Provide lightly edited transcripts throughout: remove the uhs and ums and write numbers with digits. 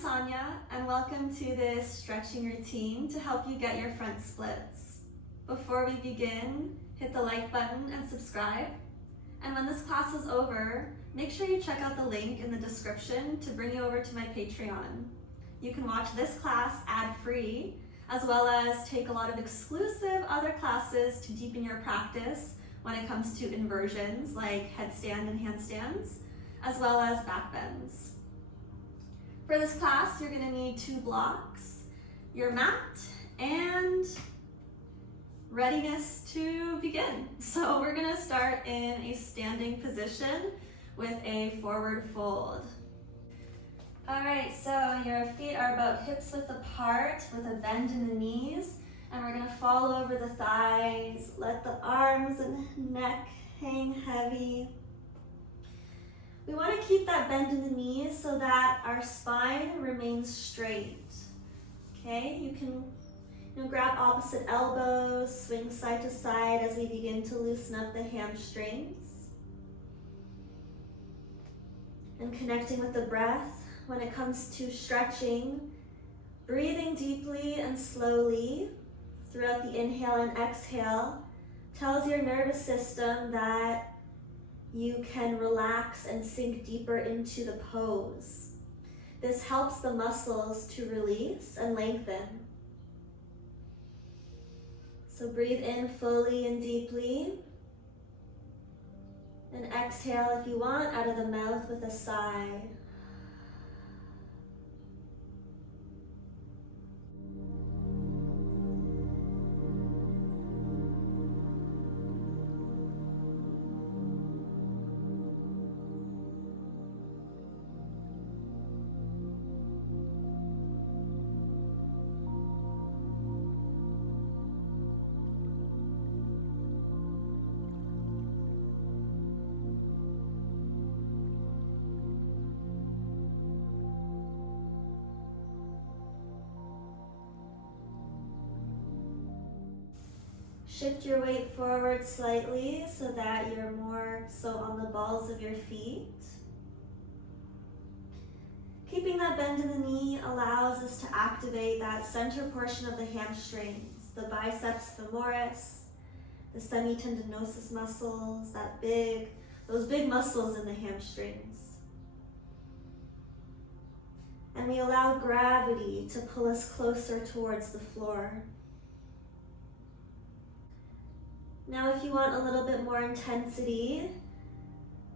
Sonia, and welcome to this stretching routine to help you get your front splits. Before we begin, hit the like button and subscribe. And when this class is over, make sure you check out the link in the description to bring you over to my Patreon. You can watch this class ad-free, as well as take a lot of exclusive other classes to deepen your practice when it comes to inversions like headstand and handstands, as well as back bends. For this class, you're gonna need 2 blocks, your mat, and readiness to begin. So we're gonna start in a standing position with a forward fold. All right, so your feet are about hips width apart with a bend in the knees, and we're gonna fall over the thighs, let the arms and neck hang heavy. We want to keep that bend in the knees so that our spine remains straight. Okay, you can grab opposite elbows, swing side to side as we begin to loosen up the hamstrings. And connecting with the breath when it comes to stretching, breathing deeply and slowly throughout the inhale and exhale tells your nervous system that you can relax and sink deeper into the pose. This helps the muscles to release and lengthen. So breathe in fully and deeply. And exhale if you want out of the mouth with a sigh. Shift your weight forward slightly so that you're more so on the balls of your feet. Keeping that bend in the knee allows us to activate that center portion of the hamstrings, the biceps femoris, the semitendinosus muscles, those big muscles in the hamstrings. And we allow gravity to pull us closer towards the floor. Now, if you want a little bit more intensity,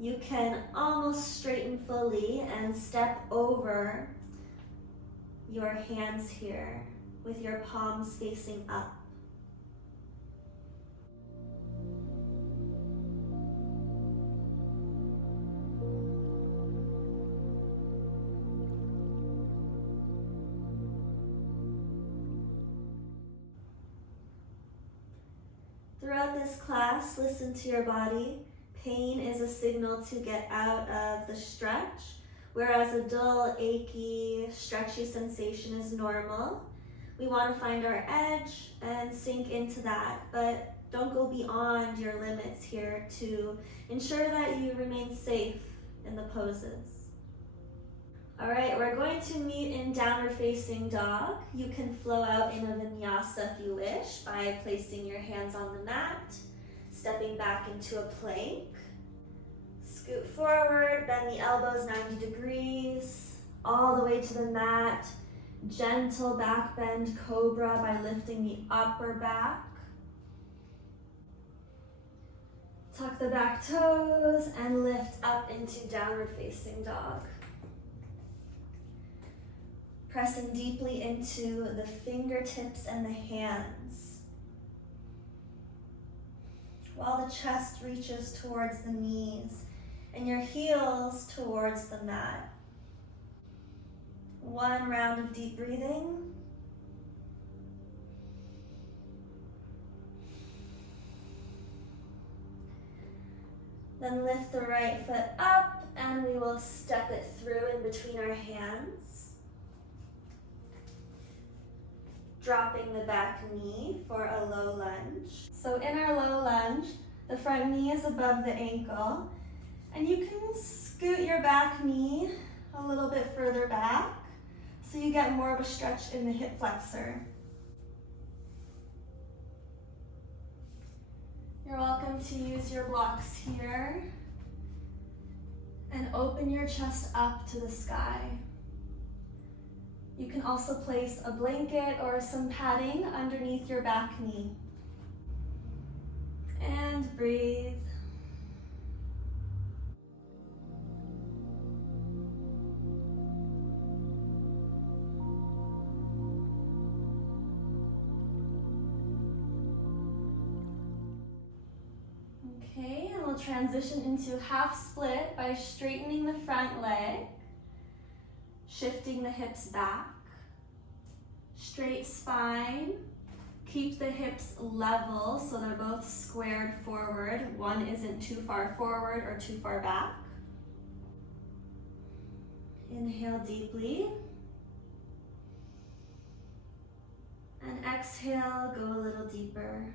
you can almost straighten fully and step over your hands here with your palms facing up. Throughout this class, listen to your body. Pain is a signal to get out of the stretch, whereas a dull, achy, stretchy sensation is normal. We want to find our edge and sink into that, but don't go beyond your limits here to ensure that you remain safe in the poses. All right, we're going to meet in downward facing dog. You can flow out in a vinyasa if you wish by placing your hands on the mat, stepping back into a plank. Scoot forward, bend the elbows 90 degrees, all the way to the mat. Gentle back bend cobra by lifting the upper back. Tuck the back toes and lift up into downward facing dog. Pressing deeply into the fingertips and the hands, while the chest reaches towards the knees and your heels towards the mat. 1 round of deep breathing. Then lift the right foot up and we will step it through in between our hands. Dropping the back knee for a low lunge. So in our low lunge, the front knee is above the ankle, and you can scoot your back knee a little bit further back you get more of a stretch in the hip flexor. You're welcome to use your blocks here and open your chest up to the sky. You can also place a blanket or some padding underneath your back knee. And breathe. Okay, and we'll transition into half split by straightening the front leg, shifting the hips back, straight spine. Keep the hips level so they're both squared forward. One isn't too far forward or too far back. Inhale deeply. And exhale, go a little deeper.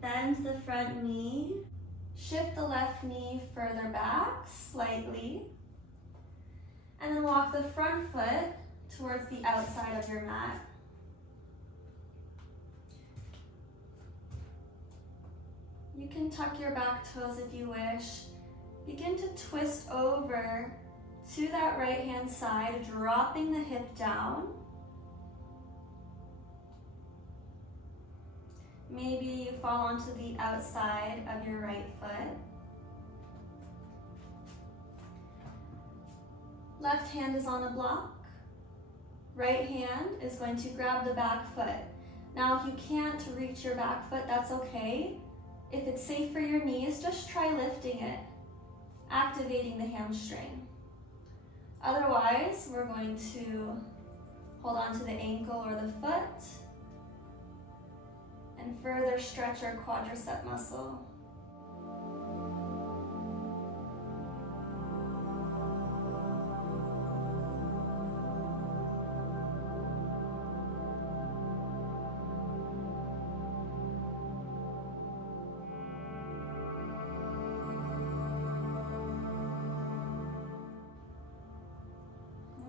Bend the front knee, shift the left knee further back slightly, and then walk the front foot towards the outside of your mat. You can tuck your back toes if you wish. Begin to twist over to that right hand side, dropping the hip down. Maybe you fall onto the outside of your right foot. Left hand is on a block. Right hand is going to grab the back foot. Now, if you can't reach your back foot, that's okay. If it's safe for your knees, just try lifting it, activating the hamstring. Otherwise, we're going to hold on to the ankle or the foot and further stretch our quadricep muscle.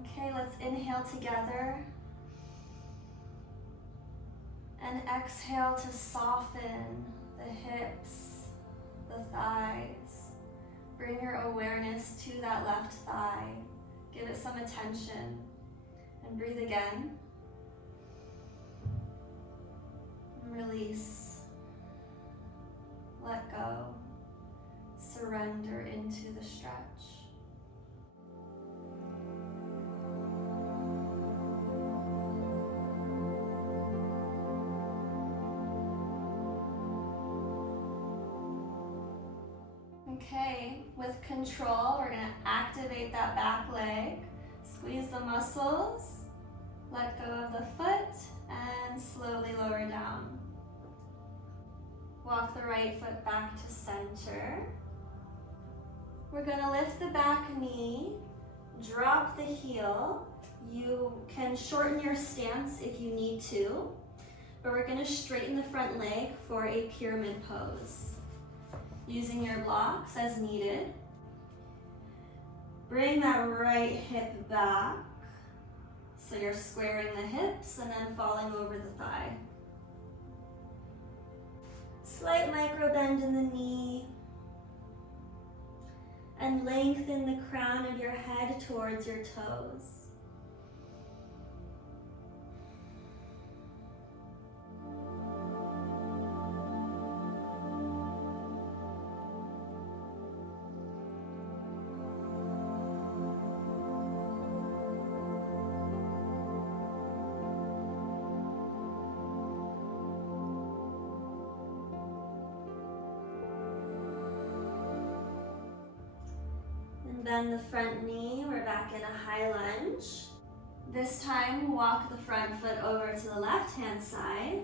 Okay, let's inhale together. And exhale to soften the hips, the thighs. Bring your awareness to that left thigh. Give it some attention. And breathe again. And release. Let go. Surrender into the stretch. Okay, with control, we're going to activate that back leg, squeeze the muscles, let go of the foot, and slowly lower down. Walk the right foot back to center. We're going to lift the back knee, drop the heel. You can shorten your stance if you need to, but we're going to straighten the front leg for a pyramid pose. Using your blocks as needed. Bring that right hip back. So you're squaring the hips and then falling over the thigh. Slight micro bend in the knee. And lengthen the crown of your head towards your toes. Then the front knee, we're back in a high lunge. This time, walk the front foot over to the left-hand side.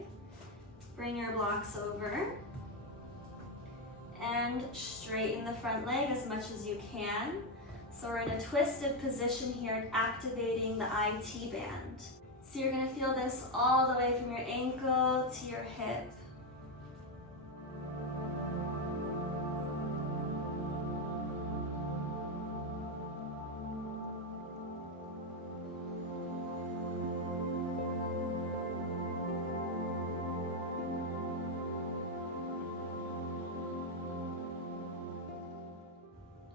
Bring your blocks over. And straighten the front leg as much as you can. So we're in a twisted position here, activating the IT band. So you're gonna feel this all the way from your ankle to your hip.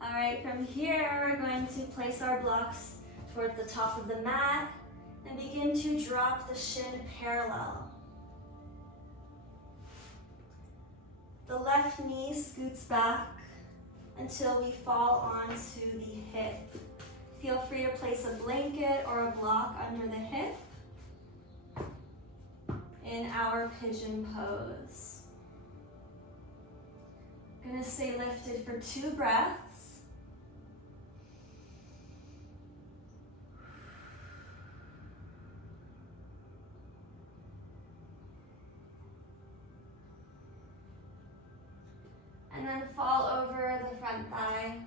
All right, from here, we're going to place our blocks towards the top of the mat and begin to drop the shin parallel. The left knee scoots back until we fall onto the hip. Feel free to place a blanket or a block under the hip in our pigeon pose. Gonna stay lifted for 2 breaths. And then fall over the front thigh.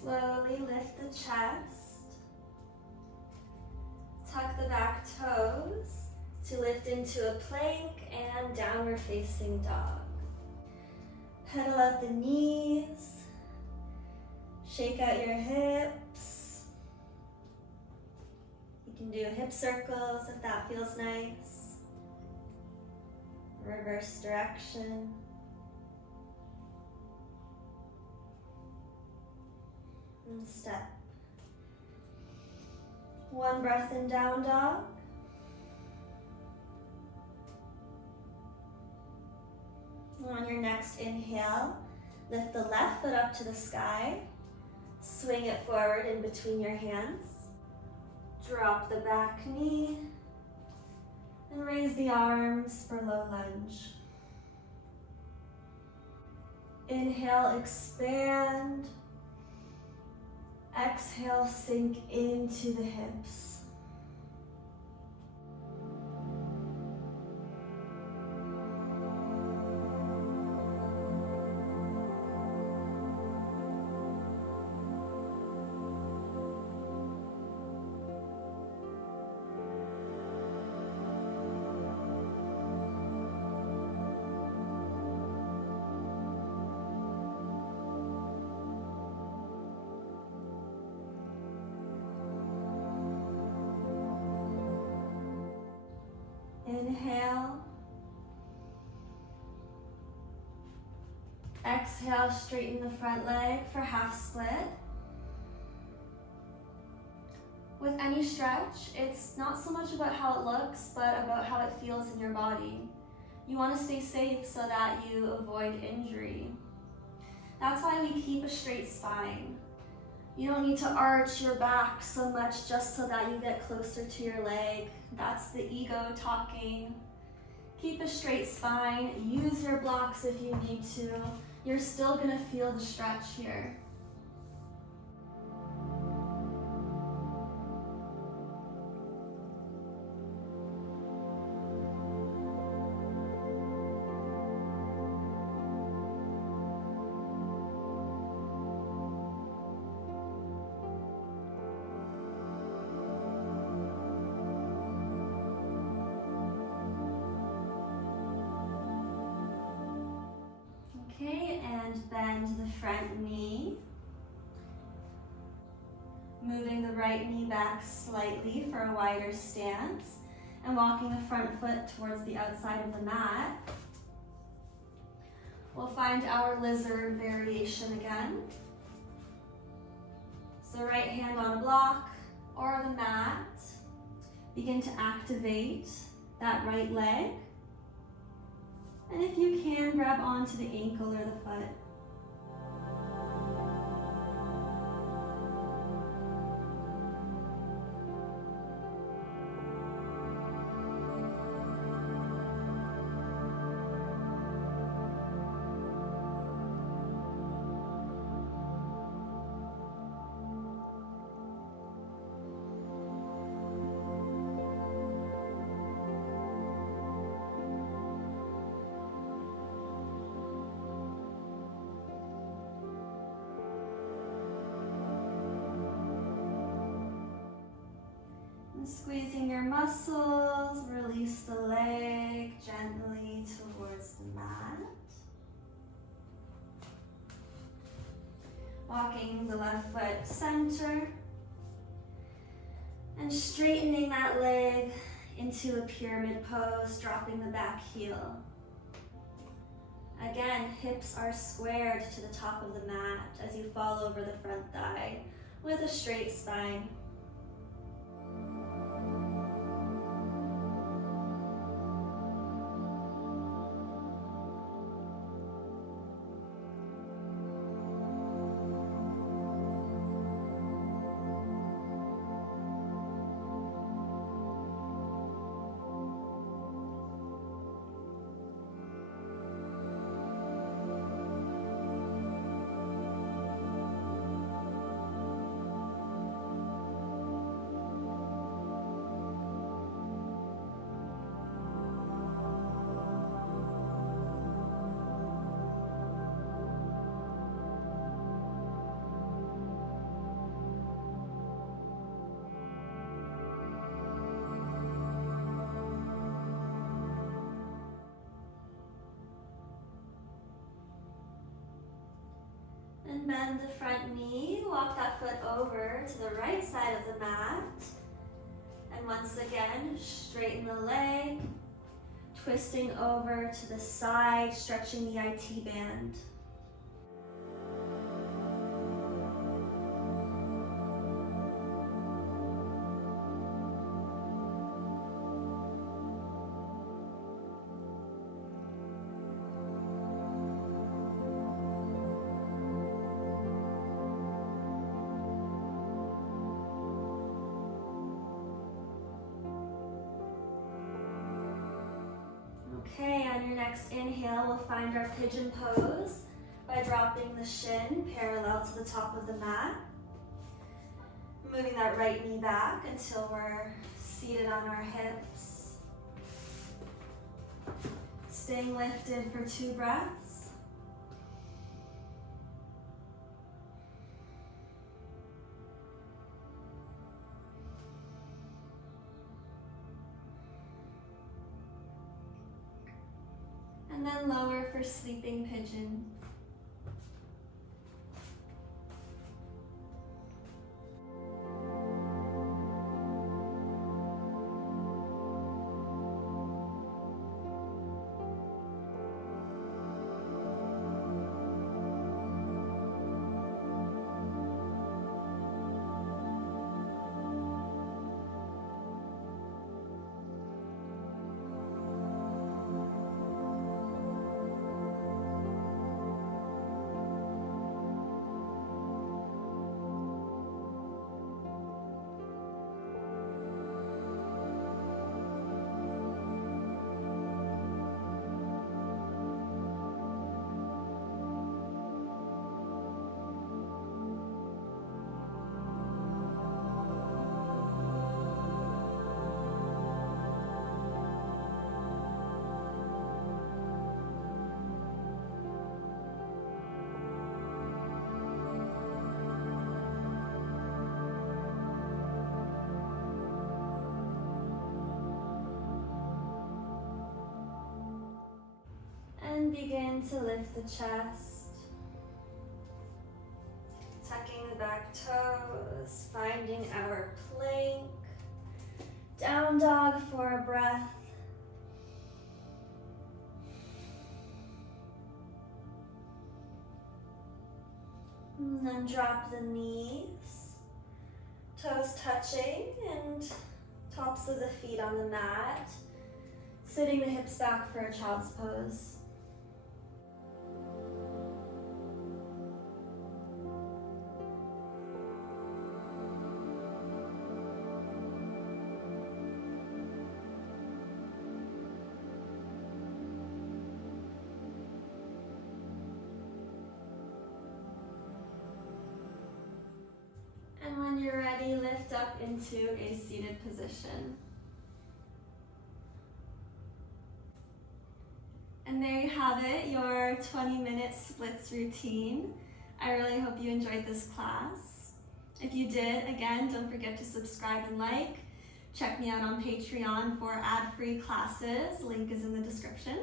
Slowly lift the chest. Tuck the back toes to lift into a plank and downward facing dog. Pedal out the knees. Shake out your hips. You can do hip circles if that feels nice. Reverse direction. And step. 1 breath in down dog. On your next inhale, lift the left foot up to the sky. Swing it forward in between your hands. Drop the back knee. And raise the arms for low lunge. Inhale, expand. Exhale, sink into the hips. Inhale. Exhale, straighten the front leg for half split. With any stretch, it's not so much about how it looks, but about how it feels in your body. You want to stay safe so that you avoid injury. That's why we keep a straight spine. You don't need to arch your back so much just so that you get closer to your leg. That's the ego talking. Keep a straight spine. Use your blocks if you need to. You're still gonna feel the stretch here. Okay, and bend the front knee. Moving the right knee back slightly for a wider stance. and walking the front foot towards the outside of the mat. We'll find our lizard variation again. So right hand on a block or the mat. Begin to activate that right leg. And if you can, grab onto the ankle or the foot. Squeezing your muscles, release the leg gently towards the mat. Walking the left foot center and straightening that leg into a pyramid pose, dropping the back heel. Again, hips are squared to the top of the mat as you fall over the front thigh with a straight spine. And bend the front knee, walk that foot over to the right side of the mat. And once again, straighten the leg, twisting over to the side, stretching the IT band. Okay, on your next inhale, we'll find our pigeon pose by dropping the shin parallel to the top of the mat. Moving that right knee back until we're seated on our hips. Staying lifted for 2 breaths. And then lower for sleeping pigeon. And begin to lift the chest, tucking the back toes, finding our plank, Down dog for a breath. And then drop the knees, toes touching and tops of the feet on the mat. Sitting the hips back for a child's pose. And when you're ready, lift up into a seated position. And there you have it, your 20-minute splits routine. I really hope you enjoyed this class. If you did, again, don't forget to subscribe and like. Check me out on Patreon for ad-free classes. Link is in the description.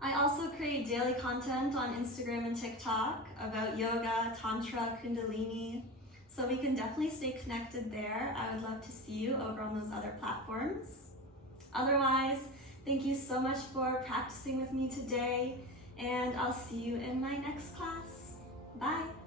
I also create daily content on Instagram and TikTok about yoga, tantra, kundalini. So we can definitely stay connected there. I would love to see you over on those other platforms. Otherwise, thank you so much for practicing with me today, and I'll see you in my next class. Bye.